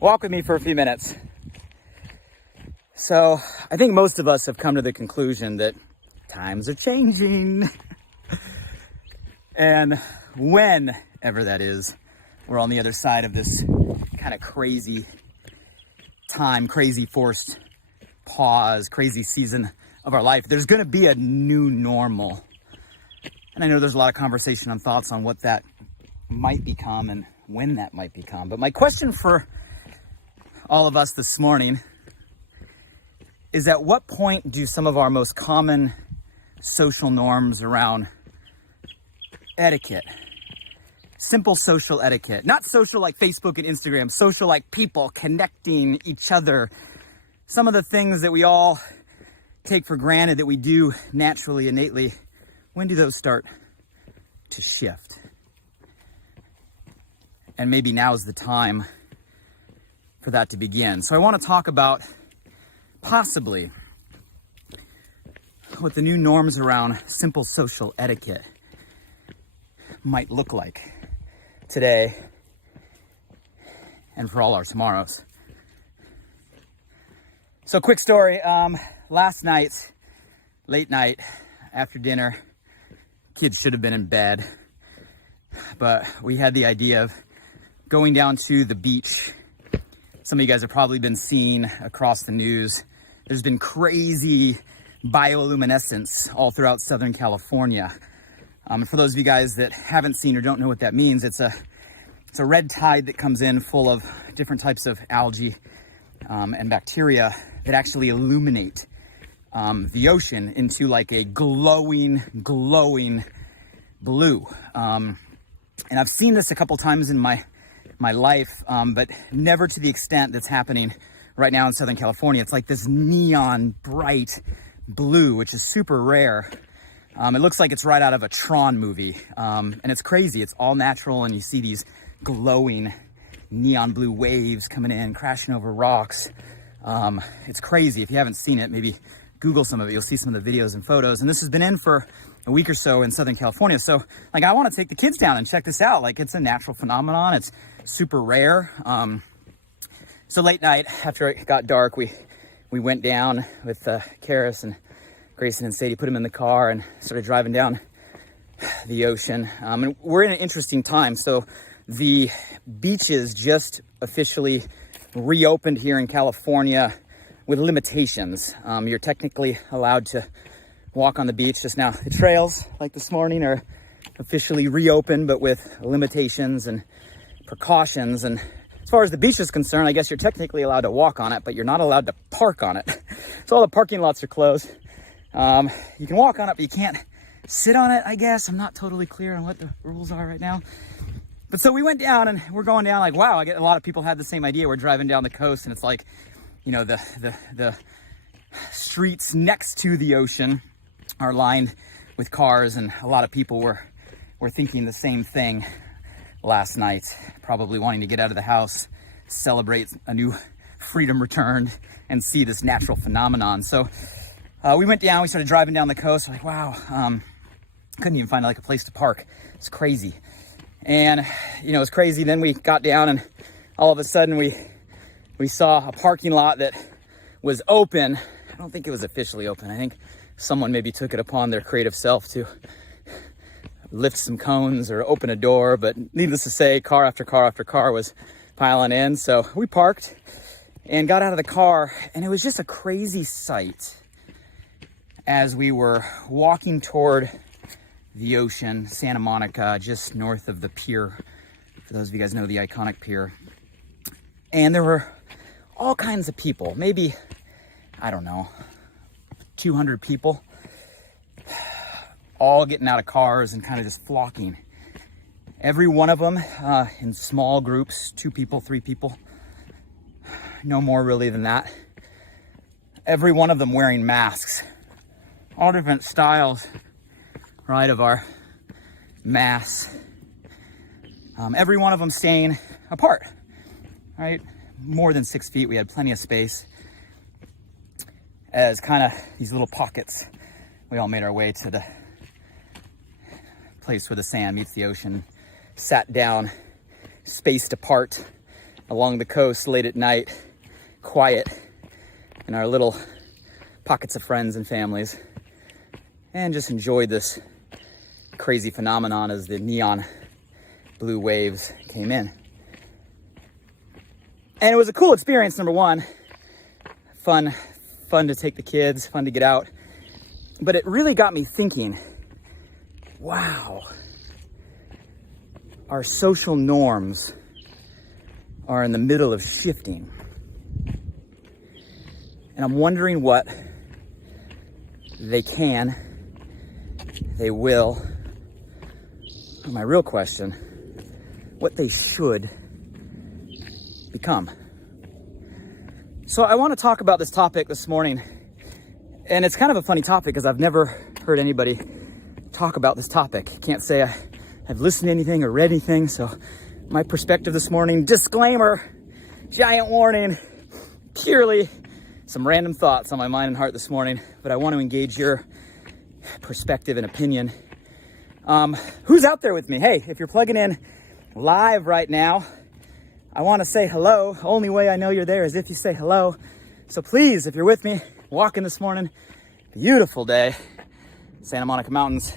Walk with me for a few minutes. So I think most of us have come to the conclusion that times are changing. And whenever that is, we're on the other side of this kind of crazy time, crazy forced pause, crazy season of our life. There's going to be a new normal. And I know there's a lot of conversation and thoughts on what that might become and when that might become. But my question for all of us this morning is, at what point do some of our most common social norms around etiquette, simple social etiquette, not social like Facebook and Instagram, social like people connecting each other, some of the things that we all take for granted that we do naturally, innately, when do those start to shift? And maybe now's the time for that to begin. So I want to talk about possibly what the new norms around simple social etiquette might look like today and for all our tomorrows. So quick story, last night, late night, after dinner, kids should have been in bed, but we had the idea of going down to the beach. Some of you guys have probably been seeing across the news, there's been crazy bioluminescence all throughout Southern California. For those of you guys that haven't seen or don't know what that means, it's a red tide that comes in full of different types of algae and bacteria that actually illuminate the ocean into like a glowing blue. And I've seen this a couple times in my life, but never to the extent that's happening right now in Southern California. It's like this neon bright blue, which is super rare. It looks like it's right out of a Tron movie. And it's crazy. It's all natural. And you see these glowing neon blue waves coming in, crashing over rocks. It's crazy. If you haven't seen it, maybe Google some of it. You'll see some of the videos and photos. And this has been in for a week or so in Southern California. So like, I want to take the kids down and check this out. Like, it's a natural phenomenon. It's super rare. So late night, after it got dark, we went down with Karis and Grayson and Sadie, put them in the car and started driving down the ocean. And we're in an interesting time. So the beaches just officially reopened here in California with limitations. You're technically allowed to walk on the beach just now. The trails, like this morning, are officially reopened, but with limitations and precautions. And as far as the beach is concerned, I guess you're technically allowed to walk on it, but you're not allowed to park on it. So all the parking lots are closed. You can walk on it, but you can't sit on it, I guess. I'm not totally clear on what the rules are right now. But so we went down, and we're going down like, wow, I get a lot of people had the same idea. We're driving down the coast, and it's like, you know, the streets next to the ocean are lined with cars, and a lot of people were thinking the same thing last night, probably wanting to get out of the house, celebrate a new freedom returned, and see this natural phenomenon. So we went down, we started driving down the coast. We're like, wow, couldn't even find like a place to park. It's crazy. And, you know, it's crazy. Then we got down, and all of a sudden we saw a parking lot that was open. I don't think it was officially open. I think someone maybe took it upon their creative self to lift some cones or open a door, but needless to say, car after car after car was piling in. So we parked and got out of the car, and it was just a crazy sight as we were walking toward the ocean, Santa Monica, just north of the pier. For those of you guys know the iconic pier. And there were all kinds of people, maybe, I don't know, 200 people, all getting out of cars and kind of just flocking. Every one of them in small groups, 2 people, 3 people, no more really than that. Every one of them wearing masks, all different styles, right, of our masks. Every one of them staying apart, right? More than 6 feet. We had plenty of space. As kind of these little pockets, we all made our way to the place where the sand meets the ocean, sat down, spaced apart, along the coast late at night, quiet in our little pockets of friends and families, and just enjoyed this crazy phenomenon as the neon blue waves came in. And it was a cool experience, number one. Fun to take the kids, fun to get out. But it really got me thinking, wow, our social norms are in the middle of shifting. And I'm wondering what they can, they will, or my real question, what they should become. So I want to talk about this topic this morning. And it's kind of a funny topic because I've never heard anybody talk about this topic. Can't say I've listened to anything or read anything. So my perspective this morning, disclaimer, giant warning, purely some random thoughts on my mind and heart this morning. But I want to engage your perspective and opinion. Who's out there with me? Hey, if you're plugging in live right now, I want to say hello. Only way I know you're there is if you say hello. So please, if you're with me, walking this morning, beautiful day, Santa Monica Mountains,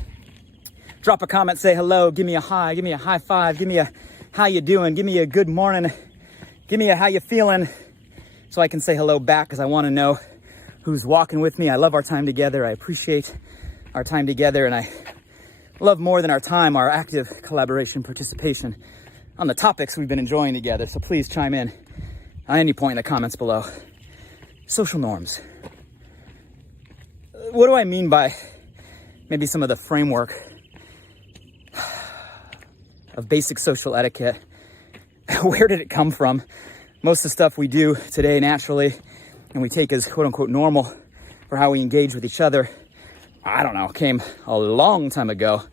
drop a comment, say hello, give me a hi, give me a high five, give me a how you doing, give me a good morning, give me a how you feeling, so I can say hello back because I want to know who's walking with me. I love our time together. I appreciate our time together, and I love more than our time, our active collaboration, participation on the topics we've been enjoying together. So please chime in at any point in the comments below. Social norms. What do I mean by maybe some of the framework of basic social etiquette? Where did it come from? Most of the stuff we do today naturally and we take as quote unquote normal for how we engage with each other, I don't know, came a long time ago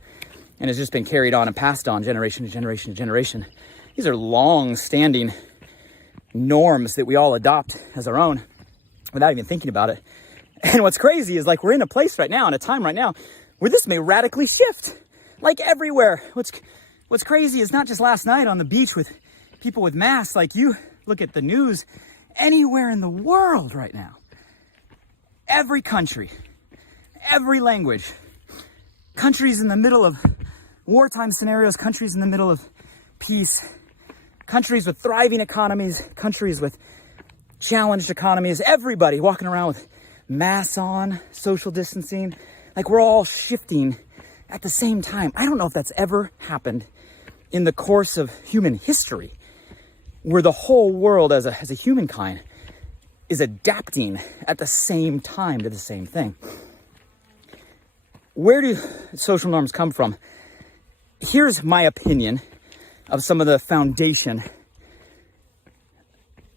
and has just been carried on and passed on generation to generation to generation. These are long-standing norms that we all adopt as our own without even thinking about it. And what's crazy is like we're in a place right now, in a time right now, where this may radically shift, like everywhere. What's crazy is not just last night on the beach with people with masks, like you look at the news anywhere in the world right now. Every country, every language, countries in the middle of wartime scenarios, countries in the middle of peace, countries with thriving economies, countries with challenged economies, everybody walking around with masks on, social distancing, like we're all shifting at the same time. I don't know if that's ever happened in the course of human history, where the whole world as a humankind is adapting at the same time to the same thing. Where do social norms come from? Here's my opinion of some of the foundation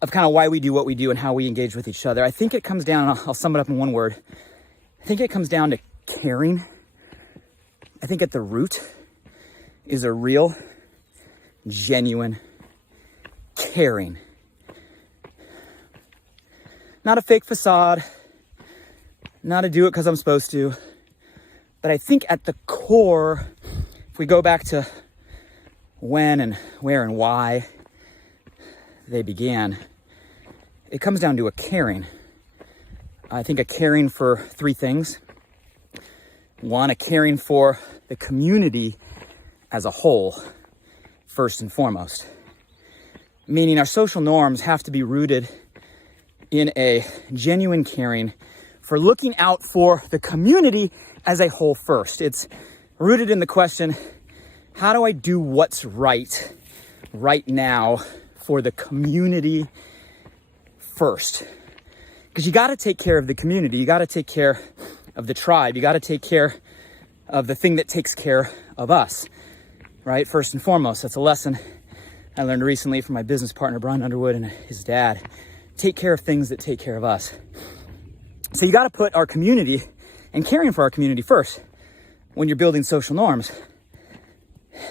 of kind of why we do what we do and how we engage with each other. I think it comes down, I'll sum it up in one word. I think it comes down to caring. I think at the root is a real, genuine caring. Not a fake facade, not a do it because I'm supposed to, but I think at the core, if we go back to when and where and why they began, it comes down to a caring. I think a caring for three things. One, a caring for the community as a whole, first and foremost. Meaning our social norms have to be rooted in a genuine caring for looking out for the community as a whole first. It's rooted in the question, how do I do what's right now for the community first? Because you got to take care of the community. You got to take care of the tribe. You got to take care of the thing that takes care of us, right? First and foremost, that's a lesson I learned recently from my business partner, Brian Underwood, and his dad. Take care of things that take care of us. So you got to put our community and caring for our community first when you're building social norms,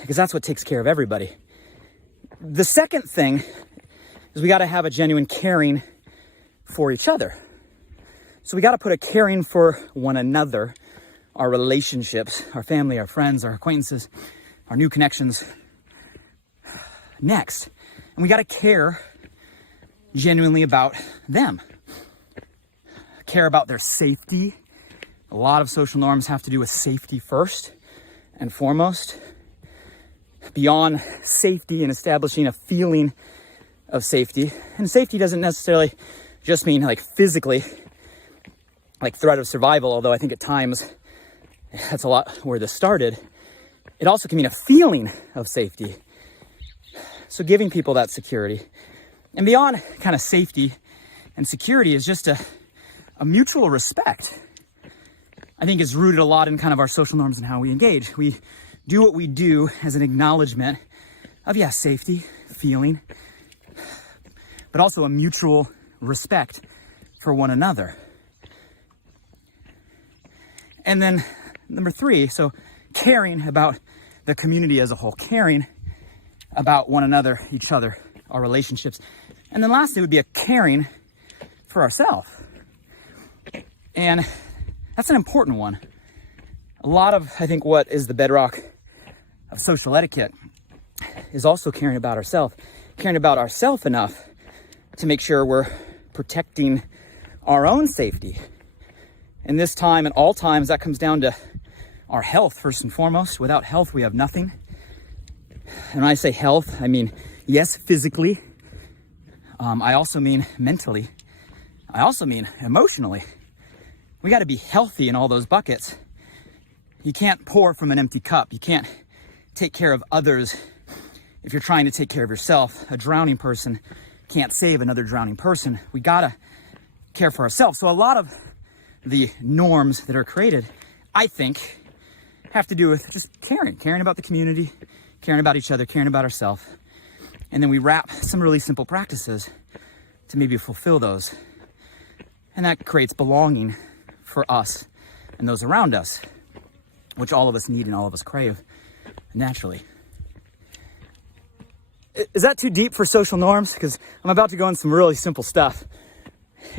because that's what takes care of everybody. The second thing is we got to have a genuine caring for each other. So we got to put a caring for one another, our relationships, our family, our friends, our acquaintances, our new connections next. And we got to care genuinely about them, care about their safety. A lot of social norms have to do with safety first and foremost. Beyond safety and establishing a feeling of safety. And safety doesn't necessarily just mean like physically, like threat of survival, although I think at times that's a lot where this started. It also can mean a feeling of safety. So giving people that security. And beyond kind of safety and security is just a mutual respect. I think is rooted a lot in kind of our social norms and how we engage. We do what we do as an acknowledgement of, yeah, safety, feeling, but also a mutual respect for one another. And then number 3, so caring about the community as a whole, caring about one another, each other, our relationships. And then lastly would be a caring for ourselves. And that's an important one. A lot of, I think, what is the bedrock of social etiquette is also caring about ourselves enough to make sure we're protecting our own safety. And this time and all times, that comes down to our health first and foremost. Without health, we have nothing. And when I say health, I mean, yes, physically. I also mean mentally. I also mean emotionally. We got to be healthy in all those buckets. You can't pour from an empty cup. You can't take care of others if you're trying to take care of yourself. A drowning person can't save another drowning person. We got to care for ourselves. So a lot of the norms that are created, I think, have to do with just caring about the community, caring about each other, caring about ourselves. And then we wrap some really simple practices to maybe fulfill those. And that creates belonging for us and those around us, which all of us need and all of us crave naturally. Is that too deep for social norms? Because I'm about to go into some really simple stuff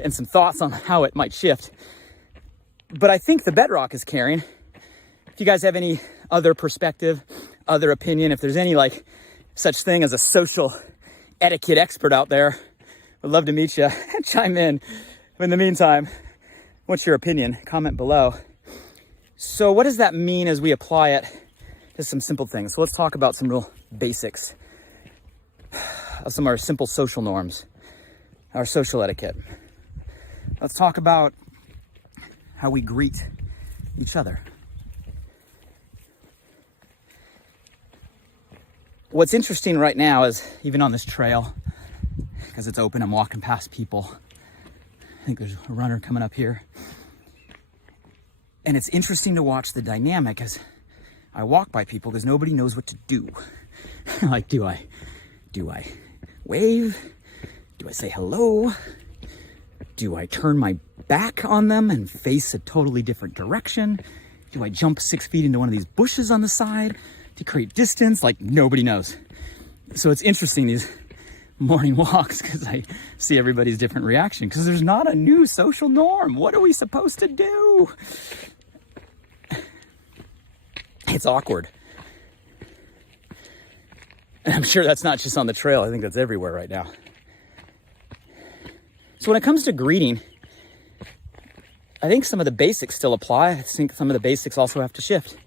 and some thoughts on how it might shift. But I think the bedrock is caring. If you guys have any other perspective, other opinion, if there's any like such thing as a social etiquette expert out there, would love to meet you. Chime in. But in the meantime, what's your opinion? Comment below. So what does that mean as we apply it to some simple things? So let's talk about some real basics of some of our simple social norms, our social etiquette. Let's talk about how we greet each other. What's interesting right now is, even on this trail, because it's open, I'm walking past people. I think there's a runner coming up here. And it's interesting to watch the dynamic as I walk by people because nobody knows what to do. Like, do I wave? Do I say hello? Do I turn my back on them and face a totally different direction? Do I jump 6 feet into one of these bushes on the side to create distance? Like, nobody knows. So it's interesting, these morning walks, because I see everybody's different reaction, because there's not a new social norm. What are we supposed to do? It's awkward. And I'm sure that's not just on the trail. I think that's everywhere right now. So when it comes to greeting, I think some of the basics still apply. I think some of the basics also have to shift.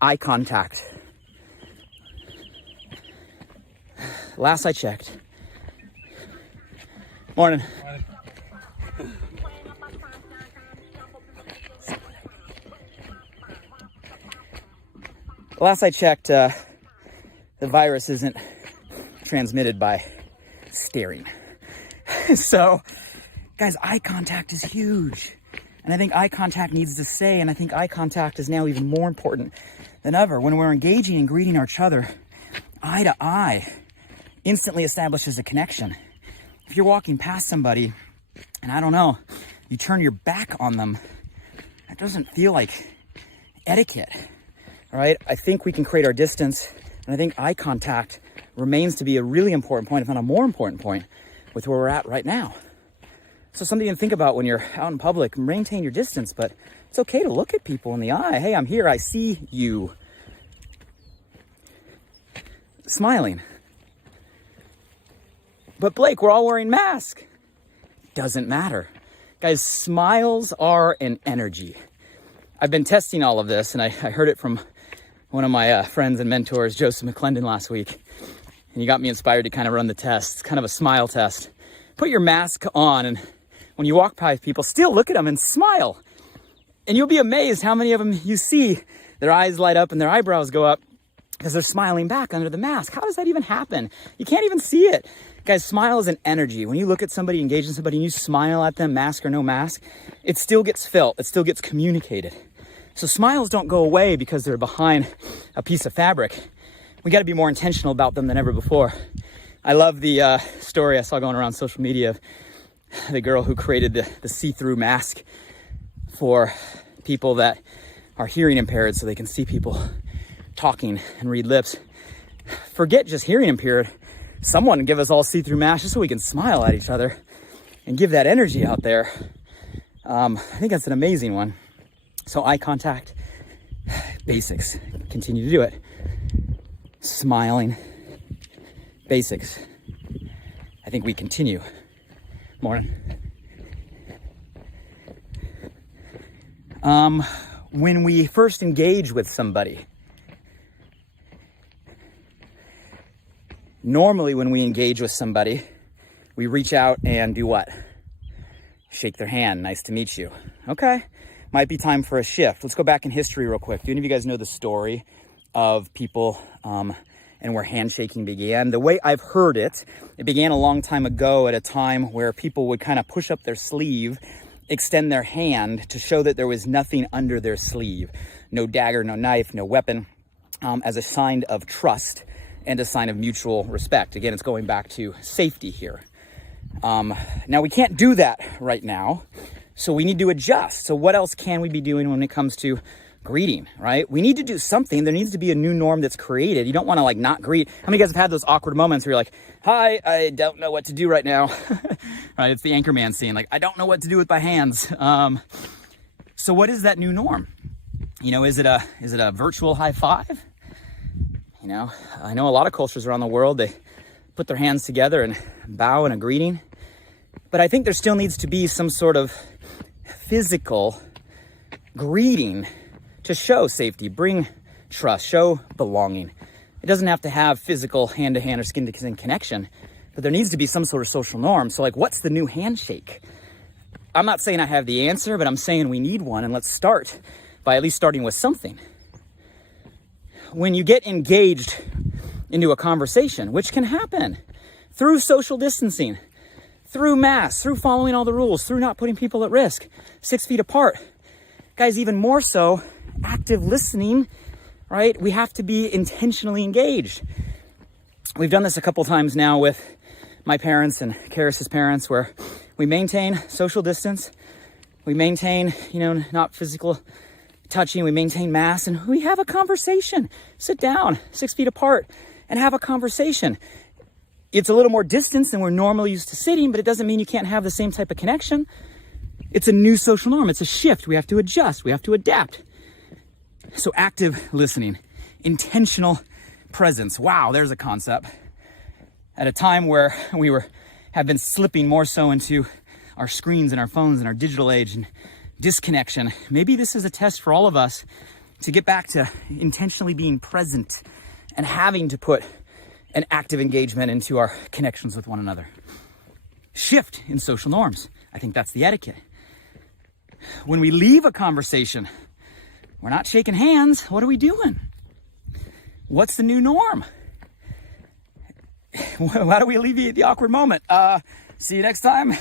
Eye contact. Last I checked. Morning. Last I checked, the virus isn't transmitted by staring. So, guys, eye contact is huge. And I think eye contact needs to stay, and I think eye contact is now even more important than ever. When we're engaging and greeting each other, eye to eye instantly establishes a connection. If you're walking past somebody, and I don't know, you turn your back on them, that doesn't feel like etiquette, right? I think we can create our distance, and I think eye contact remains to be a really important point, if not a more important point, with where we're at right now. So something you can think about when you're out in public. Maintain your distance, but it's okay to look at people in the eye. Hey, I'm here, I see you. Smiling. But Blake, we're all wearing masks. Doesn't matter. Guys, smiles are an energy. I've been testing all of this, and I heard it from one of my friends and mentors, Joseph McClendon, last week. And he got me inspired to kind of run the test. It's kind of a smile test. Put your mask on, and when you walk by people, still look at them and smile. And you'll be amazed how many of them you see, their eyes light up and their eyebrows go up because they're smiling back under the mask. How does that even happen? You can't even see it. Guys, smile is an energy. When you look at somebody, engage in somebody, and you smile at them, mask or no mask, it still gets felt. It still gets communicated. So smiles don't go away because they're behind a piece of fabric. We got to be more intentional about them than ever before. I love the story I saw going around social media of the girl who created the see-through mask for people that are hearing impaired so they can see people talking and read lips. Forget just hearing impaired. Someone give us all see-through masks just so we can smile at each other and give that energy out there. I think that's an amazing one. So eye contact, basics, continue to do it. Smiling, basics. I think we continue. Morning. When we first engage with somebody, normally when we engage with somebody, we reach out and do what? Shake their hand. Nice to meet you. Okay. Might be time for a shift. Let's go back in history real quick. Do any of you guys know the story of people and where handshaking began? The way I've heard it, it began a long time ago at a time where people would kind of push up their sleeve, extend their hand to show that there was nothing under their sleeve. No dagger, no knife, no weapon, as a sign of trust and a sign of mutual respect. Again, it's going back to safety here. Now, we can't do that right now, so we need to adjust. So what else can we be doing when it comes to greeting, right? We need to do something. There needs to be a new norm that's created. You don't want to like not greet. How many of you guys have had those awkward moments where you're like, hi, I don't know what to do right now. Right? It's the Anchorman scene. Like, I don't know what to do with my hands. So what is that new norm? You know, is it a virtual high five? You know, I know a lot of cultures around the world, they put their hands together and bow in a greeting. But I think there still needs to be some sort of physical greeting to show safety, bring trust, show belonging. It doesn't have to have physical hand-to-hand or skin-to-skin connection, but there needs to be some sort of social norm. So like, what's the new handshake? I'm not saying I have the answer, but I'm saying we need one, and let's start by at least starting with something. When you get engaged into a conversation, which can happen through social distancing, through masks, through following all the rules, through not putting people at risk, 6 feet apart. Guys, even more so, active listening, right? We have to be intentionally engaged. We've done this a couple times now with my parents and Karis's parents, where we maintain social distance, we maintain, not physical touching, we maintain masks, and we have a conversation. Sit down 6 feet apart and have a conversation. It's a little more distance than we're normally used to sitting, but it doesn't mean you can't have the same type of connection. It's a new social norm. It's a shift. We have to adjust. We have to adapt. So active listening, intentional presence. Wow, there's a concept. At a time where we have been slipping more so into our screens and our phones and our digital age and disconnection, maybe this is a test for all of us to get back to intentionally being present and having to put an active engagement into our connections with one another. Shift in social norms. I think that's the etiquette. When we leave a conversation, we're not shaking hands. What are we doing? What's the new norm? Why do we alleviate the awkward moment? See you next time.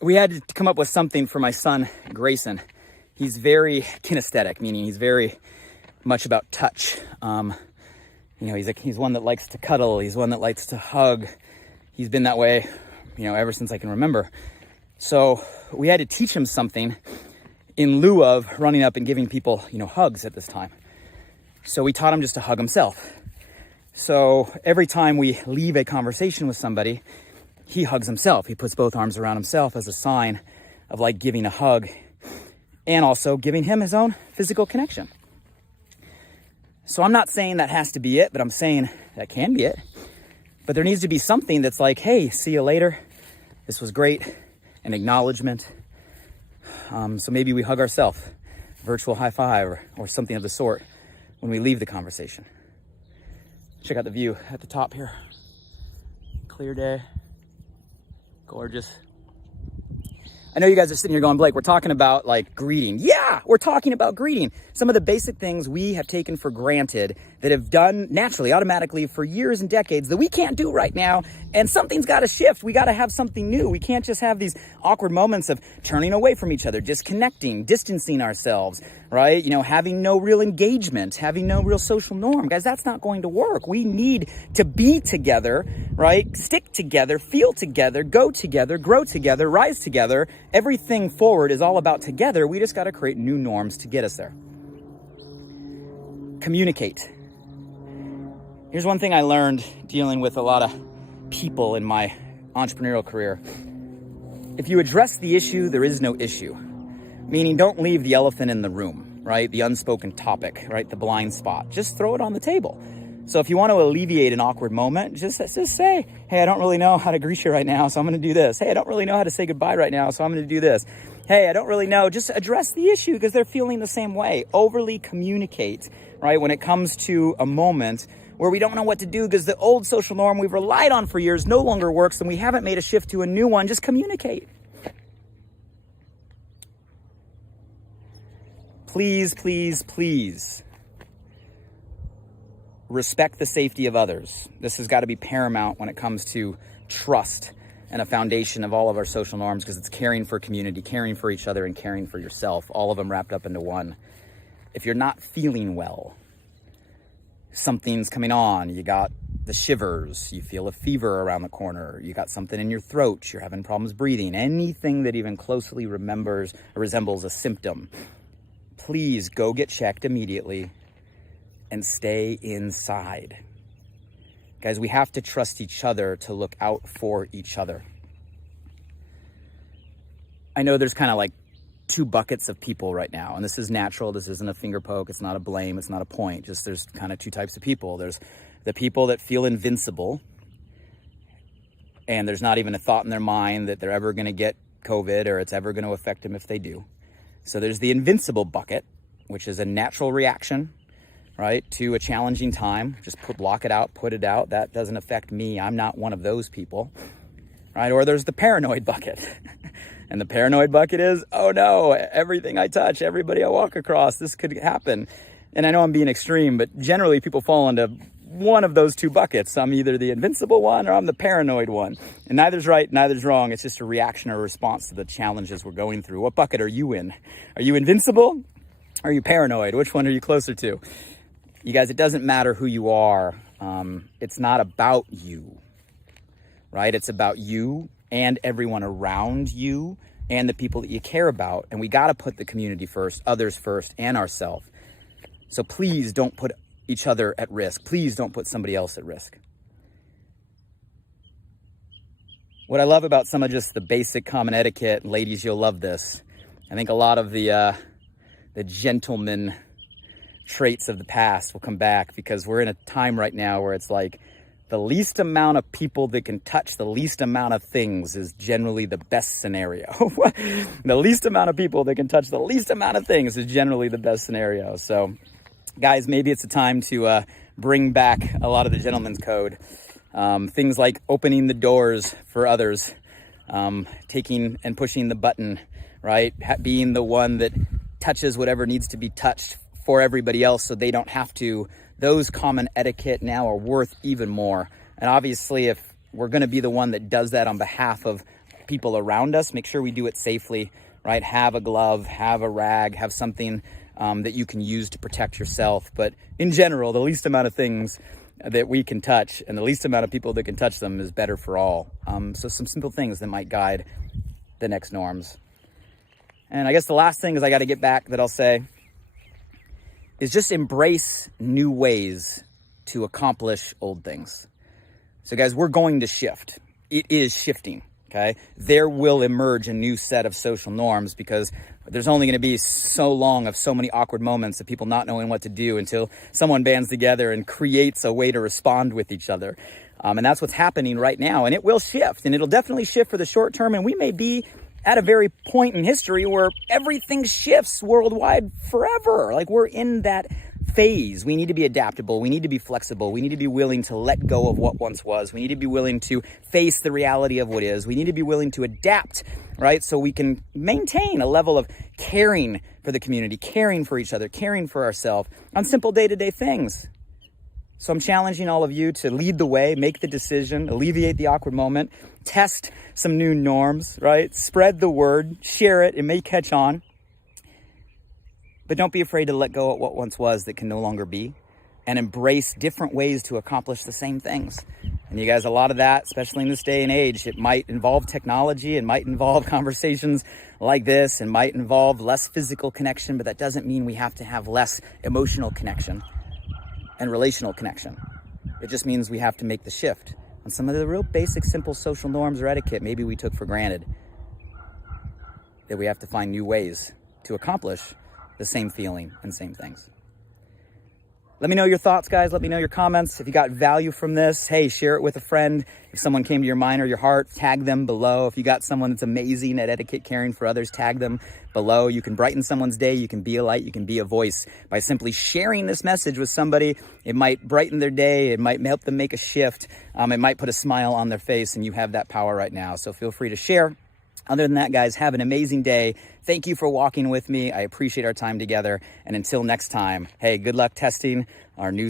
We had to come up with something for my son, Grayson. He's very kinesthetic, meaning he's very much about touch. He's one that likes to cuddle. He's one that likes to hug. He's been that way, ever since I can remember. So we had to teach him something in lieu of running up and giving people, hugs at this time. So we taught him just to hug himself. So every time we leave a conversation with somebody, he hugs himself. He puts both arms around himself as a sign of like giving a hug and also giving him his own physical connection. So I'm not saying that has to be it, but I'm saying that can be it. But there needs to be something that's like, hey, see you later. This was great. An acknowledgement. So maybe we hug ourselves, virtual high five or something of the sort when we leave the conversation. Check out the view at the top here. Clear day. Gorgeous. I know you guys are sitting here going, Blake, we're talking about like greeting. Yeah, we're talking about greeting. Some of the basic things we have taken for granted that have done naturally, automatically for years and decades that we can't do right now. And something's got to shift. We got to have something new. We can't just have these awkward moments of turning away from each other, disconnecting, distancing ourselves, right? You know, having no real engagement, having no real social norm. Guys, that's not going to work. We need to be together, right? Stick together, feel together, go together, grow together, rise together. Everything forward is all about together. We just got to create new norms to get us there. Communicate. Here's one thing I learned dealing with a lot of people in my entrepreneurial career. If you address the issue, there is no issue. Meaning, don't leave the elephant in the room, right? The unspoken topic, right? The blind spot. Just throw it on the table. So if you want to alleviate an awkward moment, just say, hey, I don't really know how to greet you right now, so I'm going to do this. Hey, I don't really know how to say goodbye right now, so I'm going to do this. Hey, I don't really know. Just address the issue because they're feeling the same way. Overly communicate, right? When it comes to a moment where we don't know what to do because the old social norm we've relied on for years no longer works and we haven't made a shift to a new one. Just communicate. Please, please, please respect the safety of others. This has got to be paramount when it comes to trust and a foundation of all of our social norms because it's caring for community, caring for each other, and caring for yourself, all of them wrapped up into one. If you're not feeling well, something's coming on, you got the shivers, you feel a fever around the corner, you got something in your throat, you're having problems breathing, anything that even closely resembles a symptom, please go get checked immediately and stay inside. Guys, we have to trust each other to look out for each other. I know there's kind of like two buckets of people right now, and this is natural. This isn't a finger poke. It's not a blame. It's not a point. Just there's kind of two types of people. There's the people that feel invincible, and there's not even a thought in their mind that they're ever going to get COVID or it's ever going to affect them if they do. So there's the invincible bucket, which is a natural reaction, right, to a challenging time. Just block it out, put it out. That doesn't affect me. I'm not one of those people, right? Or there's the paranoid bucket. And the paranoid bucket is, oh no, everything I touch, everybody I walk across, this could happen. And I know I'm being extreme, but generally people fall into one of those two buckets. I'm either the invincible one or I'm the paranoid one. And neither's right, neither's wrong. It's just a reaction or a response to the challenges we're going through. What bucket are you in? Are you invincible? Or are you paranoid? Which one are you closer to? You guys, it doesn't matter who you are. It's not about you, right? It's about you and everyone around you and the people that you care about. And we got to put the community first, others first, and ourselves. So please don't put each other at risk. Please don't put somebody else at risk. What I love about some of just the basic common etiquette, and ladies, you'll love this. I think a lot of the gentleman traits of the past will come back because we're in a time right now where it's like the least amount of people that can touch the least amount of things is generally the best scenario. The least amount of people that can touch the least amount of things is generally the best scenario. So guys, maybe it's a time to bring back a lot of the gentleman's code. Things like opening the doors for others, taking and pushing the button, right? Being the one that touches whatever needs to be touched for everybody else so they don't have to. Those common etiquette now are worth even more. And obviously, if we're going to be the one that does that on behalf of people around us, make sure we do it safely, right? Have a glove, have a rag, have something that you can use to protect yourself. But in general, the least amount of things that we can touch and the least amount of people that can touch them is better for all. So some simple things that might guide the next norms. And I guess the last thing is I got to get back that I'll say is just embrace new ways to accomplish old things. So guys, we're going to shift. It is shifting. Okay, there will emerge a new set of social norms because there's only going to be so long of so many awkward moments of people not knowing what to do until someone bands together and creates a way to respond with each other. And that's what's happening right now. And it will shift, and it'll definitely shift for the short term. And we may be at a very point in history where everything shifts worldwide forever. Like, we're in that phase. We need to be adaptable. We need to be flexible. We need to be willing to let go of what once was. We need to be willing to face the reality of what is. We need to be willing to adapt, right? So we can maintain a level of caring for the community, caring for each other, caring for ourselves on simple day-to-day things. So I'm challenging all of you to lead the way, make the decision, alleviate the awkward moment, test some new norms, right? Spread the word, share it. It may catch on. But don't be afraid to let go of what once was that can no longer be, and embrace different ways to accomplish the same things. And you guys, a lot of that, especially in this day and age, it might involve technology, it might involve conversations like this, it might involve less physical connection, but that doesn't mean we have to have less emotional connection and relational connection. It just means we have to make the shift on some of the real basic, simple social norms or etiquette maybe we took for granted, that we have to find new ways to accomplish the same feeling and same things. Let me know your thoughts, guys. Let me know your comments. If you got value from this, hey, share it with a friend. If someone came to your mind or your heart, tag them below. If you got someone that's amazing at etiquette, caring for others, tag them below. You can brighten someone's day. You can be a light. You can be a voice by simply sharing this message with somebody. It might brighten their day. It might help them make a shift. It might put a smile on their face, and you have that power right now. So feel free to share. Other than that, guys, have an amazing day. Thank you for walking with me. I appreciate our time together. And until next time, hey, good luck testing our new